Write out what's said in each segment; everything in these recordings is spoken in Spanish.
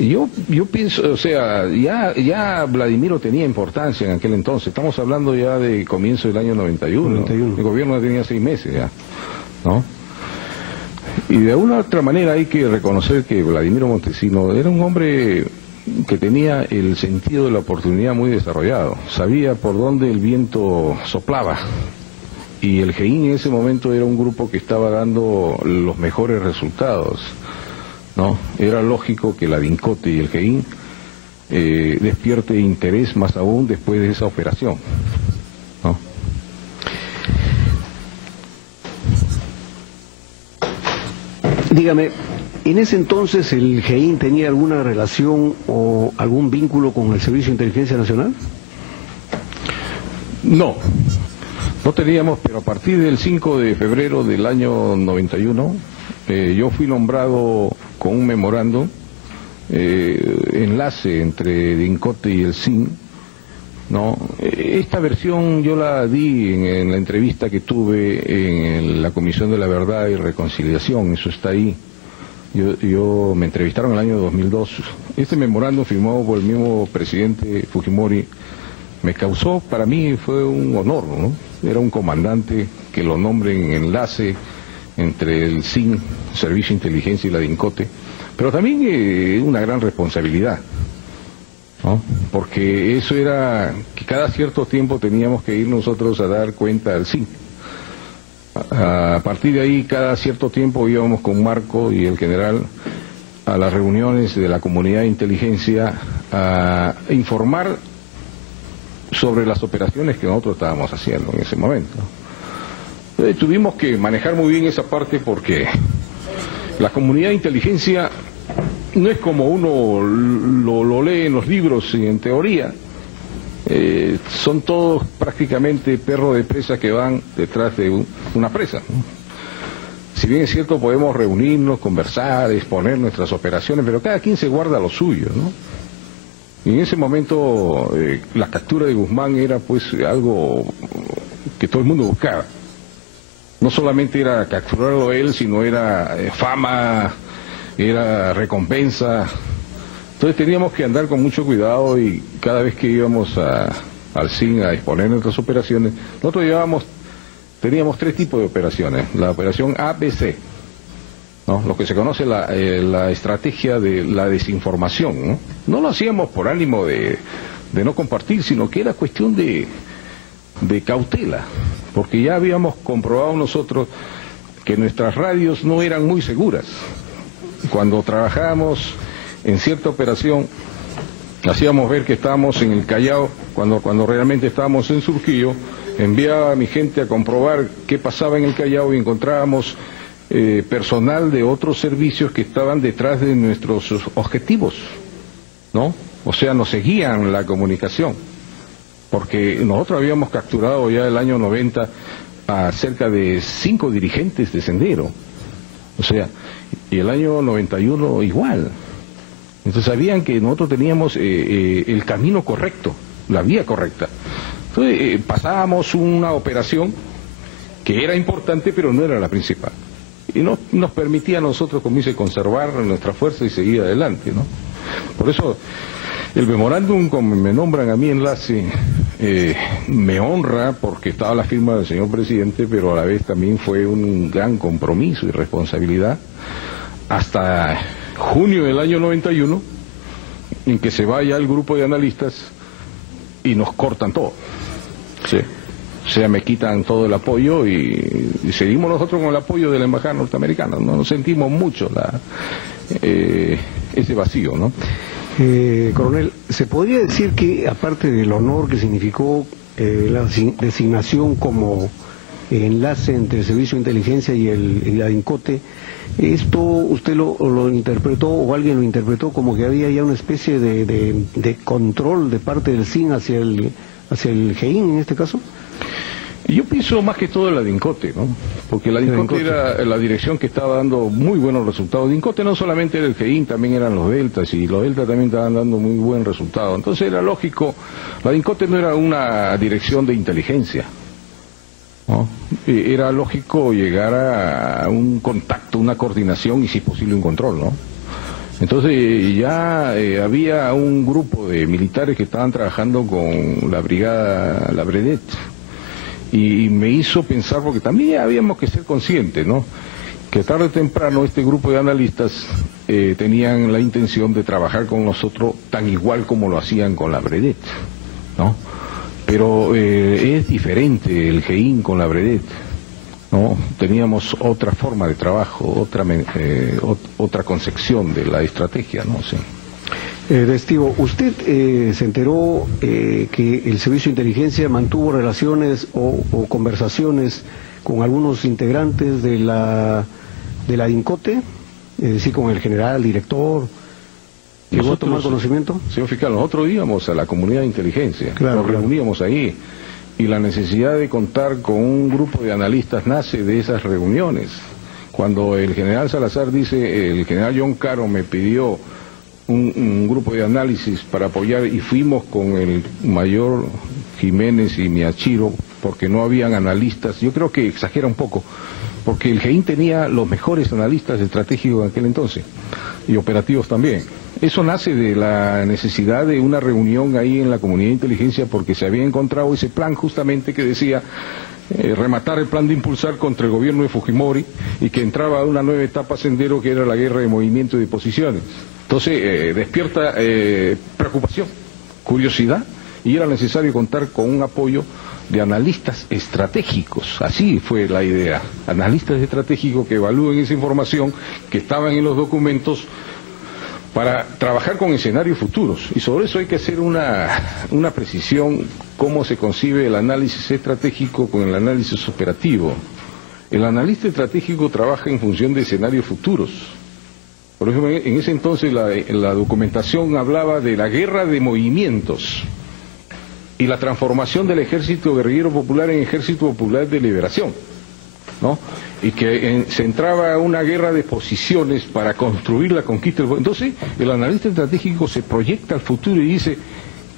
Yo pienso, o sea, ya Vladimiro tenía importancia en aquel entonces. Estamos hablando ya de comienzo del año 91. El gobierno ya tenía 6 meses ya, ¿no? Y de alguna u otra manera hay que reconocer que Vladimiro Montesino era un hombre que tenía el sentido de la oportunidad muy desarrollado. Sabía por dónde el viento soplaba. Y el GEIN en ese momento era un grupo que estaba dando los mejores resultados, ¿no? Era lógico que la DINCOTE y el GEIN despierte interés más aún después de esa operación, ¿no? Dígame, ¿en ese entonces el GEIN tenía alguna relación o algún vínculo con el Servicio de Inteligencia Nacional? No teníamos, pero a partir del 5 de febrero del año 91, yo fui nombrado con un memorando, enlace entre DINCOTE y el SIN, ¿no? Esta versión yo la di en la entrevista que tuve en la Comisión de la Verdad y Reconciliación, eso está ahí. Me entrevistaron en el año 2002. Este memorando firmado por el mismo presidente Fujimori me causó, para mí fue un honor, ¿no? Era un comandante que lo nombren en enlace entre el SIN, Servicio de Inteligencia, y la DINCOTE, pero también una gran responsabilidad, ¿no? Porque eso era que cada cierto tiempo teníamos que ir nosotros a dar cuenta al SIN. A partir de ahí, cada cierto tiempo íbamos con Marco y el general a las reuniones de la comunidad de inteligencia a informar sobre las operaciones que nosotros estábamos haciendo en ese momento. Entonces, tuvimos que manejar muy bien esa parte porque la comunidad de inteligencia no es como uno lo lee en los libros y en teoría. Son todos prácticamente perros de presa que van detrás de una presa, ¿no? Si bien es cierto, podemos reunirnos, conversar, exponer nuestras operaciones, pero cada quien se guarda lo suyo, ¿no? Y en ese momento la captura de Guzmán era pues algo que todo el mundo buscaba. No solamente era capturarlo a él, sino era fama, era recompensa. Entonces teníamos que andar con mucho cuidado y cada vez que íbamos al SIN a exponer nuestras operaciones, nosotros teníamos 3 tipos de operaciones. La operación ABC, ¿no? Lo que se conoce la estrategia de la desinformación, ¿no? No lo hacíamos por ánimo de no compartir, sino que era cuestión de cautela, porque ya habíamos comprobado nosotros que nuestras radios no eran muy seguras. Cuando trabajábamos en cierta operación, hacíamos ver que estábamos en el Callao, cuando realmente estábamos en Surquillo, enviaba a mi gente a comprobar qué pasaba en el Callao y encontrábamos personal de otros servicios que estaban detrás de nuestros objetivos, ¿no? O sea, nos seguían la comunicación, porque nosotros habíamos capturado ya el año 90 a cerca de 5 dirigentes de Sendero, o sea, y el año 91 igual. Entonces sabían que nosotros teníamos el camino correcto, la vía correcta. Entonces pasábamos una operación que era importante, pero no era la principal. Y nos permitía a nosotros, como dice, conservar nuestra fuerza y seguir adelante, ¿no? Por eso el memorándum, como me nombran a mí enlace, me honra porque estaba la firma del señor presidente, pero a la vez también fue un gran compromiso y responsabilidad hasta junio del año 91, en que se va ya el grupo de analistas y nos cortan todo. Sí. O sea, me quitan todo el apoyo y seguimos nosotros con el apoyo de la embajada norteamericana. No nos sentimos mucho ese vacío, ¿no? Coronel, ¿se podría decir que, aparte del honor que significó la designación como enlace entre el Servicio de Inteligencia y la DINCOTE, esto usted lo interpretó o alguien lo interpretó como que había ya una especie de control de parte del SIN hacia el GEIN en este caso? Yo pienso más que todo en la DINCOTE, ¿no? Porque la DINCOTE era la dirección que estaba dando muy buenos resultados. DINCOTE no solamente era el GEIN, también eran los deltas, y los deltas también estaban dando muy buen resultado. Entonces era lógico, la DINCOTE no era una dirección de inteligencia, ¿no? Era lógico llegar a un contacto, una coordinación y si es posible un control, ¿no? Entonces ya había un grupo de militares que estaban trabajando con la brigada La Bredet, y me hizo pensar, porque también habíamos que ser conscientes, ¿no?, que tarde o temprano este grupo de analistas tenían la intención de trabajar con nosotros tan igual como lo hacían con la Bredet, ¿no? Pero es diferente el GEIN con la Bredet, ¿no? Teníamos otra forma de trabajo, otra concepción de la estrategia, ¿no? Sí. Testigo, usted se enteró que el Servicio de Inteligencia mantuvo relaciones o conversaciones con algunos integrantes de la DINCOTE, es decir, con el general, director. ¿Llegó a tomar conocimiento? Señor fiscal, nosotros íbamos a la comunidad de inteligencia, claro, nos reuníamos ahí, y la necesidad de contar con un grupo de analistas nace de esas reuniones. Cuando el general Salazar dice, el general John Caro me pidió un grupo de análisis para apoyar, y fuimos con el mayor Jiménez y Miachiro, porque no habían analistas. Yo creo que exagera un poco, porque el GEIN tenía los mejores analistas estratégicos en aquel entonces, y operativos también. Eso nace de la necesidad de una reunión ahí en la comunidad de inteligencia, porque se había encontrado ese plan justamente que decía rematar el plan de impulsar contra el gobierno de Fujimori, y que entraba a una nueva etapa sendero, que era la guerra de movimiento y de posiciones. Entonces despierta preocupación, curiosidad, y era necesario contar con un apoyo de analistas estratégicos. Así fue la idea, analistas estratégicos que evalúen esa información que estaban en los documentos, para trabajar con escenarios futuros. Y sobre eso hay que hacer una precisión, cómo se concibe el análisis estratégico con el análisis operativo. El analista estratégico trabaja en función de escenarios futuros. Por ejemplo, en ese entonces la documentación hablaba de la guerra de movimientos y la transformación del Ejército Guerrillero Popular en Ejército Popular de Liberación, ¿no? Y que se entraba a una guerra de posiciones para construir la conquista del... Entonces el analista estratégico se proyecta al futuro y dice,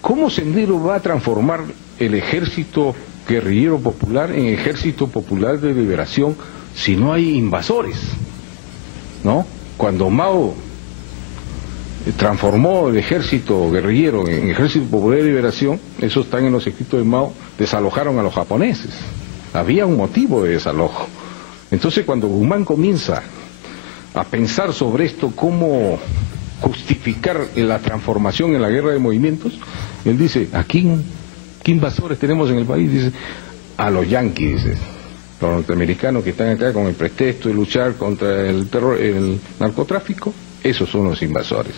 ¿cómo Sendero va a transformar el Ejército Guerrillero Popular en Ejército Popular de Liberación si no hay invasores? ¿No? Cuando Mao transformó el ejército guerrillero en Ejército Popular de Liberación, eso está en los escritos de Mao, desalojaron a los japoneses. Había un motivo de desalojo. Entonces cuando Guzmán comienza a pensar sobre esto, cómo justificar la transformación en la guerra de movimientos, él dice, ¿a qué invasores tenemos en el país? Dice, a los yanquis, dice, los norteamericanos que están acá con el pretexto de luchar contra el terror, el narcotráfico, esos son los invasores.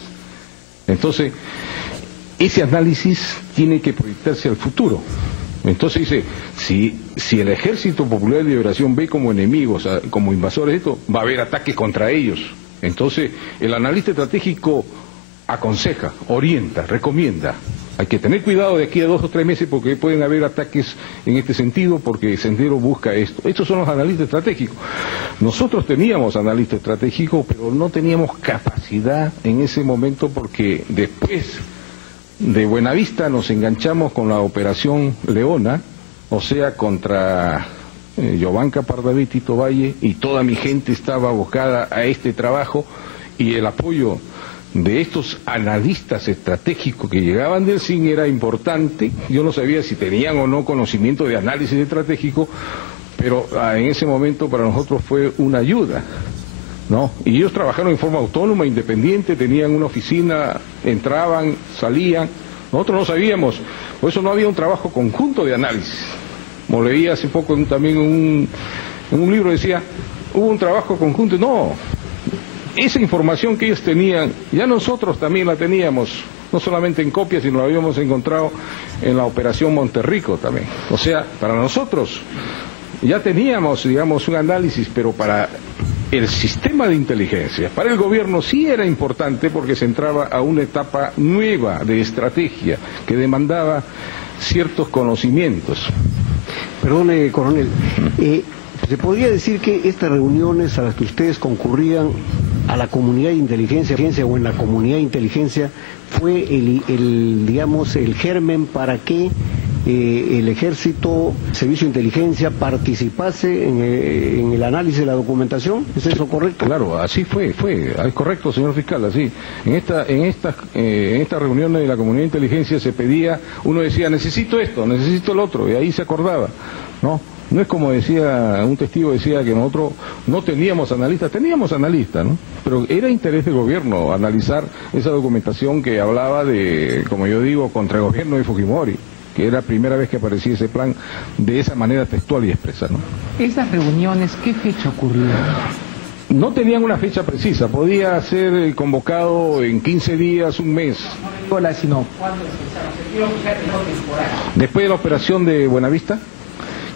Entonces, ese análisis tiene que proyectarse al futuro. Entonces dice, si el Ejército Popular de Liberación ve como enemigos, como invasores, esto, va a haber ataques contra ellos. Entonces, el analista estratégico aconseja, orienta, recomienda. Hay que tener cuidado de aquí a 2 o 3 meses, porque pueden haber ataques en este sentido, porque Sendero busca esto. Estos son los analistas estratégicos. Nosotros teníamos analistas estratégicos, pero no teníamos capacidad en ese momento, porque después de Buenavista nos enganchamos con la operación Leona, o sea, contra Yovanca Pardavé, Tito Valle, y toda mi gente estaba abocada a este trabajo, y el apoyo de estos analistas estratégicos que llegaban del CIN era importante. Yo no sabía si tenían o no conocimiento de análisis estratégico, pero en ese momento para nosotros fue una ayuda, ¿no? Y ellos trabajaron en forma autónoma, independiente, tenían una oficina, entraban, salían. Nosotros no sabíamos, por eso no había un trabajo conjunto de análisis. Como leí hace poco también en un libro, decía, hubo un trabajo conjunto. No, esa información que ellos tenían, ya nosotros también la teníamos, no solamente en copia, sino la habíamos encontrado en la operación Monterrico también. O sea, para nosotros ya teníamos, digamos, un análisis, pero para el sistema de inteligencia, para el gobierno sí era importante, porque se entraba a una etapa nueva de estrategia que demandaba ciertos conocimientos. Perdone, coronel, ¿se podría decir que estas reuniones a las que ustedes concurrían a la comunidad de inteligencia o en la comunidad de inteligencia fue digamos, el germen para que el ejército, servicio de inteligencia, participase en el análisis de la documentación. ¿Es eso correcto? Claro, así fue, es correcto, señor fiscal, así. En estas reuniones de la comunidad de inteligencia se pedía, uno decía, necesito esto, necesito el otro, y ahí se acordaba, ¿no? No es como decía, un testigo decía que nosotros no teníamos analistas, ¿no? Pero era interés del gobierno analizar esa documentación que hablaba de, como yo digo, contra el gobierno de Fujimori, que era la primera vez que aparecía ese plan de esa manera textual y expresa, ¿no? ¿Esas reuniones qué fecha ocurrió? No tenían una fecha precisa, podía ser convocado en 15 días, un mes. Hola, sino Después de la operación de Buenavista,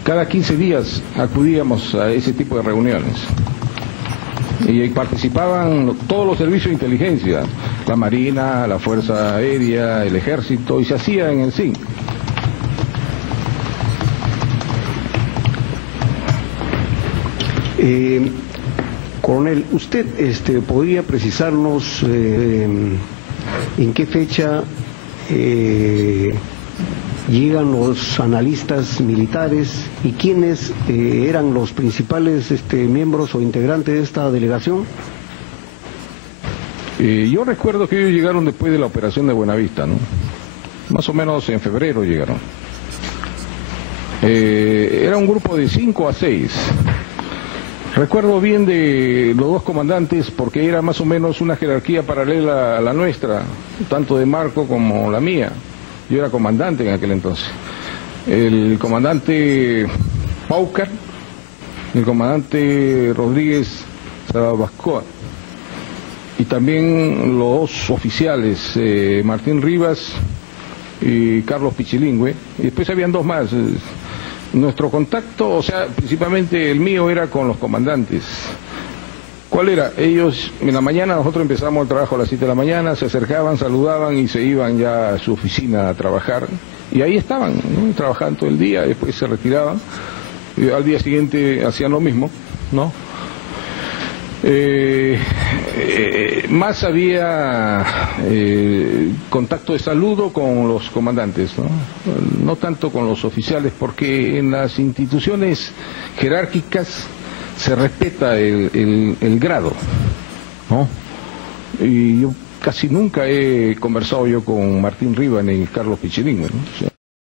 cada 15 días acudíamos a ese tipo de reuniones. Y ahí participaban todos los servicios de inteligencia, la Marina, la Fuerza Aérea, el Ejército, y se hacía en el CIN. Coronel, ¿usted podría precisarnos en qué fecha llegan los analistas militares y quiénes eran los principales miembros o integrantes de esta delegación? Yo recuerdo que ellos llegaron después de la operación de Buenavista, ¿no? Más o menos en febrero llegaron. Era un grupo de 5 a 6. Recuerdo bien de los dos comandantes porque era más o menos una jerarquía paralela a la nuestra, tanto de Marco como la mía. Yo era comandante en aquel entonces. El comandante Paucar, el comandante Rodríguez Sabascoa, y también los oficiales, Martín Rivas y Carlos Pichilingüe, y después habían dos más. Nuestro contacto, o sea, principalmente el mío, era con los comandantes. ¿Cuál era? Ellos, en la mañana, nosotros empezamos el trabajo a las 7 de la mañana, se acercaban, saludaban y se iban ya a su oficina a trabajar. Y ahí estaban, ¿no? Trabajaban todo el día, después se retiraban. Y al día siguiente hacían lo mismo, ¿no? Más había contacto de saludo con los comandantes, ¿no? No tanto con los oficiales, porque en las instituciones jerárquicas se respeta el grado, ¿no? Y yo casi nunca he conversado yo con Martín Rivas ni Carlos Pichilingüe, ¿no? O sea,